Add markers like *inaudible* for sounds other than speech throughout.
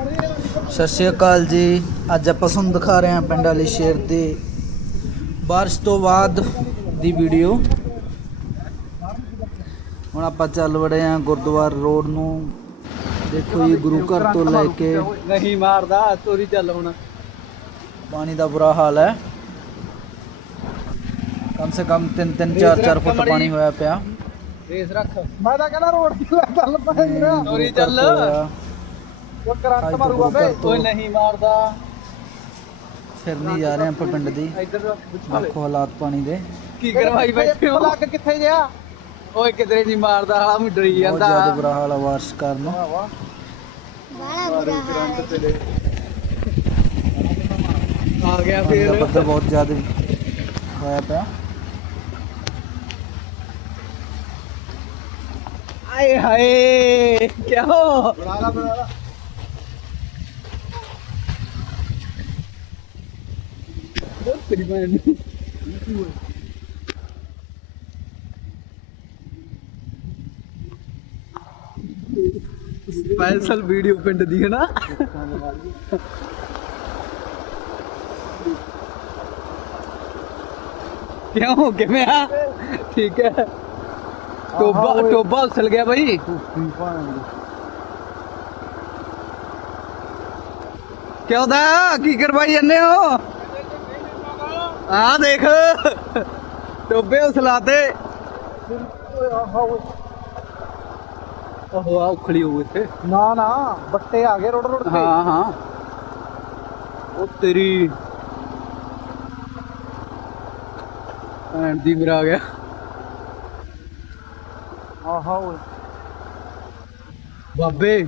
ਸਤਿ ਸ਼੍ਰੀ ਅਕਾਲ ਜੀ। ਅੱਜ ਆਪਾਂ ਤੁਹਾਨੂੰ ਦਿਖਾ ਰਹੇ ਹਾਂ ਪਿੰਡ ਵਾਲੀ ਸ਼ੇਰ ਦੀ ਬਾਰਿਸ਼ ਤੋਂ ਬਾਅਦ ਦੀ ਵੀਡੀਓ ਹੁਣ ਆਪਾਂ ਚੱਲ ਵੜੇ ਹਾਂ ਗੁਰਦੁਆਰਾ ਰੋਡ ਨੂੰ। ਦੇਖੋ ਜੀ ਗੁਰੂ ਘਰ ਤੋਂ ਲੈ ਕੇ ਨਹੀਂ ਮਾਰਦਾ ਤੋਰੀ ਚੱਲ ਹੁਣ। ਪਾਣੀ ਦਾ ਬੁਰਾ ਹਾਲ ਹੈ। ਕਮ ਸੇ ਕਮ 3 3 4 4 ਫੁੱਟ ਪਾਣੀ ਹੋਇਆ ਪਿਆ। ਰੇਸ ਰੱਖ। ਮੈਂ ਤਾਂ ਕਹਿੰਦਾ ਰੋਡ ਤੇ ਚੱਲ ਪੈ ਤੋਰੀ ਚੱਲ। ਉਹ ਕਰੰਟ ਤੋਂ ਮਾਰੂਗਾ ਗੁਰੂ ਘਰ ਬੇ ਤੋਂ। ਓਏ ਨਹੀਂ ਮਾਰਦਾ। ਫਿਰ ਨਹੀਂ ਜਾ ਰਹੇ ਆਪਾਂ ਪਿੰਡ ਦੀ। ਇੱਧਰ ਦੇਖੋ ਹਾਲਾਤ ਪਾਣੀ ਦੇ। ਕੀ ਕਰਵਾਈ ਬੈਠੇ ਹੋ? ਲੱਗ ਕਿੱਥੇ ਗਿਆ ਓਏ ਕਿਧਰੇ ਨਹੀਂ ਮਾਰਦਾ ਹਾਲਾ ਮੈਂ ਡਰੀ ਬਹੁਤ ਜਾਂਦਾ। ਜ਼ਿਆਦਾ ਬੁਰਾ ਹਾਲ ਹੈ ਬਾਰਿਸ਼ ਕਾਰਨ ਆ। ਗਿਆ ਪਾਣੀ ਦਾ ਫੇਰ। ਪੱਧਰ ਬਹੁਤ ਜ਼ਿਆਦਾ ਹੋਇਆ ਪਿਆ। ਆਏ ਹਾਏ ਕਿਆ ਹੋ? ਬਣਾ ਲਾ ਬਣਾ ਲਾ ਤੇਰੀ ਭੈਣ ਨੂੰ ਸਪੈਸ਼ਲ ਵੀਡੀਓ ਪਿੰਡ ਦੀ ਹੈ ਨਾ ਕਿਉਂ? ਕਿਵੇਂ ਆ? ਠੀਕ ਹੈ। ਟੋਬਾ ਟੋਬਾ ਉਸਲ ਗਿਆ ਬਾਈ। ਕਿਉਂ ਦਾ? ਕੀ ਕਰਵਾਈ ਜੰਨੇ ਹੋ? ਆ ਦੇਖ। ਟੋਬੇ ਉਸਲਾਤੇ ਉਹ ਆ ਉਖੜੀ ਹੋ ਇੱਥੇ। ਨਾ ਨਾ ਬੱਟੇ ਆ ਗਏ ਰੋਡ ਰੋਡ ਤੇ ਹਾਂ ਹਾਂ। ਉਹ ਤੇਰੀ ਭੈਣ ਦੀ ਮੇਰਾ ਆ ਗਿਆ। ਆਹਾ ਓਏ। ਬਾਬੇ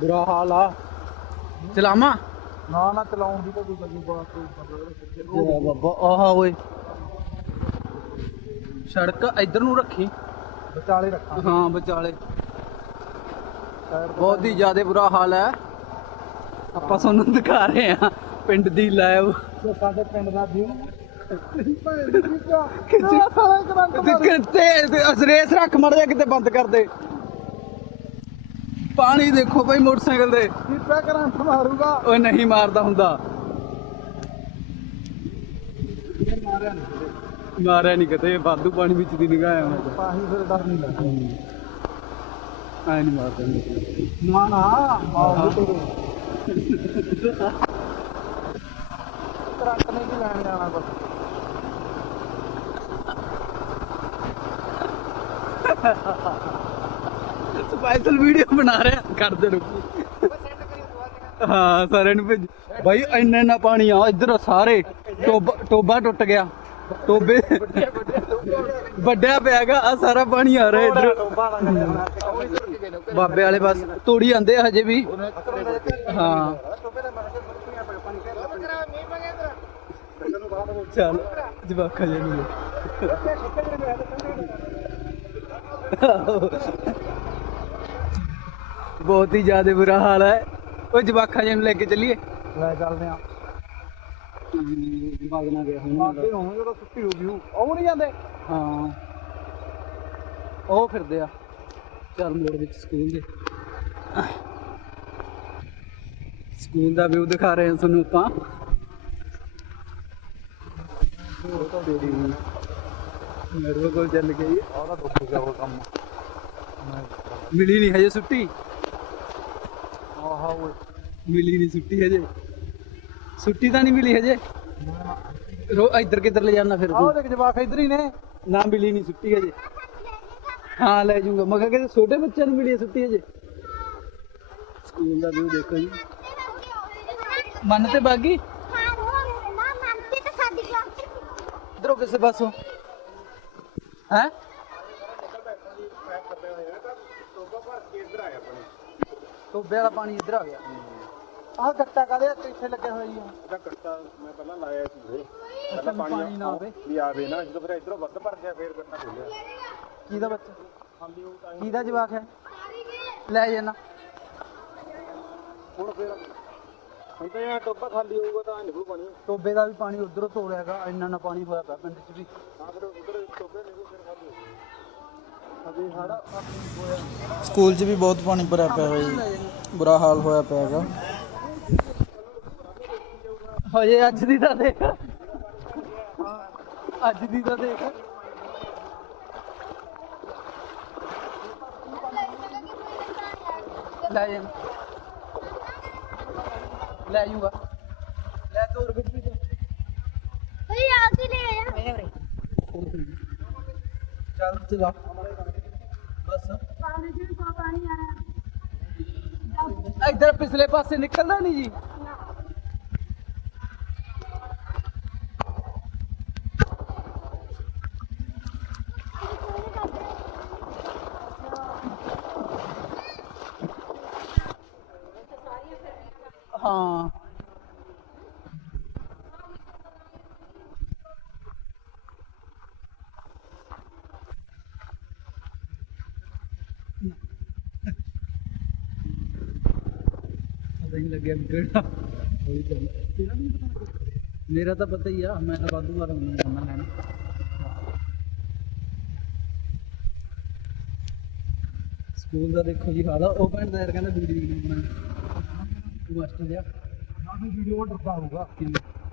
ਬੁਰਾ ਹਾਲ ਆ। ਚਲਾਮਾ ਨਾ ਨਾ ਚਲਾਉਣ ਦੀ ਤਾਂ ਕੋਈ ਗੱਲ ਨਹੀਂ ਬਾਤ ਉਹ ਬਾਬਾ ਆਹਾ ਓਏ। ਸੜਕ ਇੱਧਰ ਨੂੰ ਰੱਖੀ। ਵਿਚਾਲੇ ਰੱਖਾਂ ਹਾਂ ਵਿਚਾਲੇ। ਬਹੁਤ ਹੀ ਜ਼ਿਆਦਾ ਬੁਰਾ ਹਾਲ ਹੈ। ਆਪਾਂ ਤੁਹਾਨੂੰ ਦਿਖਾ ਰਹੇ ਹਾਂ ਪਿੰਡ ਦੀ ਲਾਈਵ। ਸਾਡੇ ਪਿੰਡ ਦਾ ਵਿਊ। ਕਿਤੇ ਰੇਸ ਰੱਖ ਮੜ ਜਾ ਕਿਤੇ ਬੰਦ ਕਰ ਦੇ। ਪਾਣੀ ਦੇਖੋ ਭਾਈ ਮੋਟਰਸਾਈਕਲ ਦੇ ਕਿੱਪਾ ਕਰੰਟ ਮਾਰੂਗਾ। ਓਏ ਨਹੀਂ ਮਾਰਦਾ ਹੁੰਦਾ। ਮਾਰਿਆ ਨਹੀਂ ਮਾਰਿਆ ਨਹੀਂ ਕਿਤੇ ਵਾਧੂ ਪਾਣੀ ਵਿੱਚ ਦੀ ਨਿਗਾਹ ਆਇਆ ਪਾਹੀ ਫਿਰ ਡਰ ਨਹੀਂ ਲੱਗਦਾ। ਐ ਨਹੀਂ ਮਾਰਦਾ। ਨਾ ਨਾ ਮਾਰੂ ਕਰੰਟ ਨੇ ਕੀ ਲੈਣ ਜਾਣਾ ਬਸ। *laughs* ਸਪੈਸ਼ਲ ਵੀਡੀਓ ਬਣਾ ਰਿਹਾ ਕਰਦੇ ਰੁਕੀ ਹਾਂ ਸਾਰਿਆਂ ਨੂੰ ਭੇਜ। ਭਾਈ ਇੰਨਾ ਇੰਨਾ ਪਾਣੀ ਆ, ਇੱਧਰ ਸਾਰੇ ਟੋਬਾ ਟੋਬਾ ਟੁੱਟ ਗਿਆ। ਟੋਬੇ ਵੱਡਿਆ ਪਿਆਗਾ, ਆ ਸਾਰਾ ਪਾਣੀ ਆ ਰਿਹਾ ਇੱਧਰ। ਬਾਬੇ ਵਾਲੇ ਪਾਸ ਤੋੜੀ ਆਂਦੇ ਆ ਹਜੇ ਵੀ। ਹਾਂ। ਚੱਲ ਜਵਾਖਾ ਜੀ ਬਹੁਤ ਹੀ ਜ਼ਿਆਦਾ ਬੁਰਾ ਹਾਲ ਹੈ। ਉਹ ਜਵਾਖਾ ਜੀ ਨੂੰ ਲੈ ਕੇ ਚੱਲੀਏ। ਲੈ ਚੱਲਦੇ ਆ। ਭਾਗਣਾ ਗਿਆ ਮਾਰਦੇ ਹੋਣ ਜਦੋਂ ਛੁੱਟੀ ਹੋ ਗਈ ਹੋਊ। ਉਹ ਨਹੀਂ ਜਾਂਦੇ? ਹਾਂ। ਉਹ ਫਿਰਦੇ ਆ। ਚੱਲ ਮੋੜ ਵਿੱਚ ਸਕੂਲ ਦੇ। ਸਕੂਲ ਦਾ ਵਿਊ ਦਿਖਾ ਰਹੇ ਹਾਂ ਤੁਹਾਨੂੰ ਆਪਾਂ। ਮੇਰੇ ਕੋਲ ਚੱਲ ਗਈ ਉਹਦਾ ਦੁੱਖ ਗਿਆ ਉਹ ਕੰਮ। ਮਿਲੀ ਨਹੀਂ ਹਜੇ ਛੁੱਟੀ। ਆਹਾ ਓਏ ਮਿਲੀ ਨਹੀਂ ਛੁੱਟੀ ਹਜੇ। ਛੁੱਟੀ ਤਾਂ ਨਹੀਂ ਮਿਲੀ ਹਜੇ। ਰੋ ਇੱਧਰ ਕਿੱਧਰ ਲੈ ਜਾਣਾ ਫਿਰ ਆਹ ਤੂੰ ਦੇਖ ਜਵਾਕ ਇੱਧਰ ਹੀ ਨੇ। ਨਾ ਮਿਲੀ ਨਹੀਂ ਛੁੱਟੀ ਹਜੇ। ਹਾਂ ਲੈ ਜਾਊਂਗਾ ਮੈਂ ਕਿਹਾ ਕਿ ਛੋਟੇ ਬੱਚਿਆਂ ਨੂੰ ਮਿਲੀ ਹੈ ਛੁੱਟੀ ਹਜੇ? ਸਕੂਲ ਦਾ ਵਿਊ ਦੇਖੋ ਜੀ। ਮਨ ਤੇ ਬਾਗੀ? ਇਧਰੋਂ ਕਿਸੇ ਪਾਸੋਂ। ਹੈ? ਟੋਬੇ ਵਾਲਾ ਪਾਣੀ ਇੱਧਰ ਆ ਗਿਆ। ਆਹ ਗੱਟਾ ਕਾਦੇ ਇੱਥੇ ਲੱਗਿਆ ਹੋਇਆ ਜੀ? ਇਹਦਾ ਕੱਟਾ ਮੈਂ ਪਹਿਲਾਂ ਲਾਇਆ ਸੀ ਪਹਿਲਾਂ ਪਾਣੀ ਨਾ ਆਵੇ। ਵੀ ਆਵੇ ਨਾ ਜਦੋਂ ਫਿਰ ਇਧਰੋਂ ਵੱਧ ਭਰ ਗਿਆ ਫੇਰ ਕੱਟਾ ਖੋਲਿਆ ਕਿਹਦਾ ਬੱਚਾ? ਕਿਹਦਾ ਜਵਾਕ ਹੈ? ਲੈ ਜਾਣਾ। ਹੁਣ ਫੇਰ ਹੁਣ ਤਾਂ ਇਹ ਟੋਬਾ ਖਾਲੀ ਹੋਊਗਾ ਤਾਂ ਨਿਕਲੂ ਪਾਣੀ। ਟੋਬੇ ਦਾ ਵੀ ਪਾਣੀ ਉਧਰੋਂ ਤੋੜਿਆਗਾ ਇੰਨਾ ਨਾ ਪਾਣੀ ਹੋਇਆ ਪਿਆ ਪਿੰਡ 'ਚ ਵੀ। ਹਾਂ ਫਿਰ ਉਧਰ ਟੋਬੇ ਨਿਕਲੂ ਫਿਰ ਖਾਲੀ ਹੋਊਗਾ ਸਕੂਲ 'ਚ ਵੀ ਬਹੁਤ ਪਾਣੀ ਭਰਿਆ ਪਿਆ ਹੋਇਆ ਜੀ। ਬੁਰਾ ਹਾਲ ਹੋਇਆ ਪਿਆ ਹੈਗਾ। ਹਜੇ ਅੱਜ ਦੀ ਤਾਂ ਦੇਖ। ਅੱਜ ਦੀ ਤਾਂ ਦੇਖ। ਲੈ ਜਾ। ਲੈ ਜੂਗਾ। ਲੈ ਤੋਰ ਗੁੱਪੀ ਤੋਂ ਭਈ ਆ ਕੇ ਲੈ ਆਇਆ ਚੱਲ ਚਲਾ ਬਸ ਪਾਣੀ ਜੀ ਕੋ ਪਾਣੀ ਆ ਰਿਹਾ ਇੱਧਰ ਪਿਛਲੇ ਪਾਸੇ ਨਿਕਲਦਾ ਨਹੀਂ ਜੀ ਹਾਂ ਪਤਾ ਹੀ ਨਹੀਂ। ਲੱਗਿਆ ਵੀ ਕਿਹੜਾ ਮੇਰਾ ਤਾਂ ਪਤਾ ਹੀ ਆ ਮੈਂ ਤਾਂ ਵਾਧੂ ਵਾਰ ਹੁੰਦਾ ਜਾਂਦਾ ਲੈਣ। ਸਕੂਲ ਦਾ ਦੇਖੋ ਜੀ ਹਾਲ ਆ ਉਹ ਭੈਣ ਦਾ ਯਾਰ ਕਹਿੰਦਾ ਵੀਡੀਓ ਨਾ ਬਣਾ ਤੂੰ ਮਾਸਟਰ ਜਾ ਨਾ ਫਿਰ ਵੀਡੀਓ ਡਰਦਾ ਹੋਊਗਾ।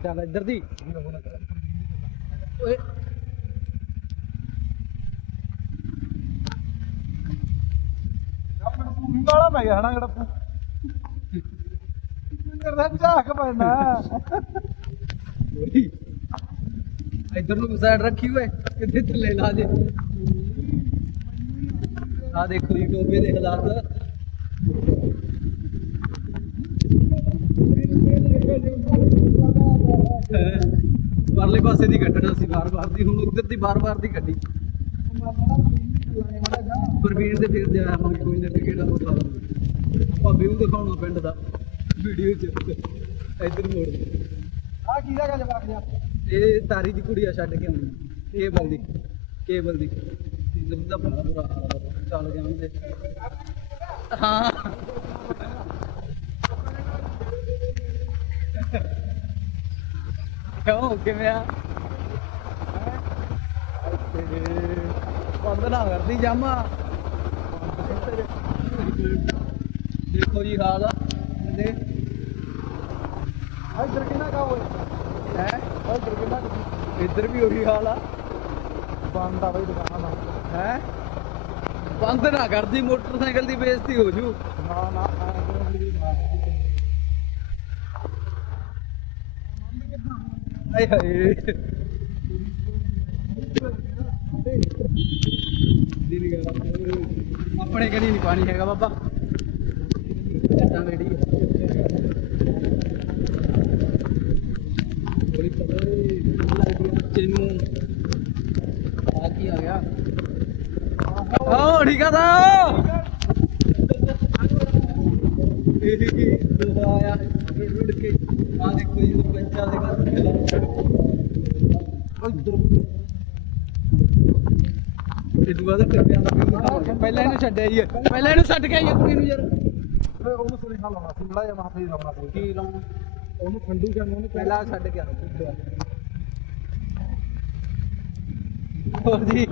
ਚੱਲ ਇੱਧਰ ਦੀ। ਓਏ। ਵਾਲਾ ਗਿਆ ਹਨਾ ਜਿਹੜਾ ਪੂ ਕਰਦਾ ਝਾਕ ਪੈਂਦਾ ਓਏ ਨੂੰ ਸਾਈਡ ਰੱਖੀ ਓਏ ਕਿੱਥੇ ਥੱਲੇ ਲਾ ਦੇ। ਆ ਦੇਖੋ ਜੀ ਟੋਬੇ ਦੇ ਹਾਲਾਤ। ਪਰਲੇ ਪਾਸੇ ਦੀ ਕੱਢਣਾ ਸੀ ਬਾਰ-ਬਾਰ ਦੀ, ਹੁਣ ਉੱਧਰ ਦੀ ਬਾਰ-ਬਾਰ ਦੀ ਕੱਢੀ। ਪ੍ਰਵੀਨ ਦੇ ਫਿਰ ਜਾਇਆ ਕੋਈ ਨਾ ਕਿਹੜਾ ਹੋ ਆਪਾਂ ਵਿਊ ਦਿਖਾਉਣਾ ਪਿੰਡ ਦਾ। ਵੀਡੀਓ 'ਚ। ਇੱਧਰ ਮੋੜ ਆ ਕੀ ਦਾ ਗੱਲ ਬਾਕ ਜਾ ਇਹ ਤਾਰੀ ਦੀ ਕੁੜੀ ਆ ਛੱਡ ਕੇ ਆਉਣੀ। ਕੇਬਲ ਦੀ। ਕੇਬਲ ਦੀ। ਇੱਧਰ ਦਾ ਬੜਾ ਬੁਰਾ ਹਾਲ ਆ, ਚੱਲ ਜਾਣਗੇ ਹਾਂ। ਕਿਉਂ? ਕਿਵੇਂ ਆ? ਬੰਦ ਨਾ ਕਰਦੀ ਜਾਮਾ। ਦੇਖੋ ਜੀ ਹਾਲ ਆ। ਦੇ ਇੱਧਰ ਕਿੰਨਾ ਕਾ ਹੋਏ ਹੈ? ਇੱਧਰ ਕਿੰਨਾ ਇੱਧਰ ਵੀ ਉਹੀ ਹਾਲ ਆ। ਬੰਦ ਆ ਬਈ ਦੁਕਾਨਾਂ ਦਾ। ਹੈ? ਬੰਦ ਨਾ ਕਰਦੀ, ਮੋਟਰਸਾਈਕਲ ਦੀ ਬੇਇੱਜ਼ਤੀ ਹੋ ਜੂ। ਨਾ ਨਾ, ਮੈਂ ਹਾਏ ਆਪਣੇ ਕਰੀ ਨਹੀਂ ਪਾਣੀ ਹੈਗਾ ਬਾਬਾ। ਓ ਠੀਕ ਆ ਦਾ ਇਹ ਕੀ ਦੋਹਾ ਆਇਆ ਰੁੜ ਰੁੜ ਕੇ ਆ ਦੇਖੋ ਜੀ ਪੰਚਾਂ ਦੇ ਘਰ ਖਿਲਾ ਇਹ ਦੁਆ ਦਾ ਟੱਪਿਆ ਦਾ ਪਹਿਲਾਂ ਇਹਨੂੰ ਛੱਡਿਆ ਜੀ ਪਹਿਲਾਂ ਇਹਨੂੰ ਛੱਡ ਕੇ ਆਈਏ ਕੁੜੀ ਨੂੰ ਯਾਰ। ਫਿਰ ਉਹਨੂੰ ਸੁਨੇਹਾ ਲਾਉਣਾ ਸੀ ਲੜਾ ਜਾਂ ਮਾਫੀ ਲਾਉਣਾ ਸੀ। ਕੀ ਲਾਉਂ ਉਹਨੂੰ ਖੰਡੂ ਕਰਨ ਉਹਨੂੰ ਪਹਿਲਾਂ ਛੱਡ ਕੇ ਆਉਂ ਹੋਰ ਜੀ।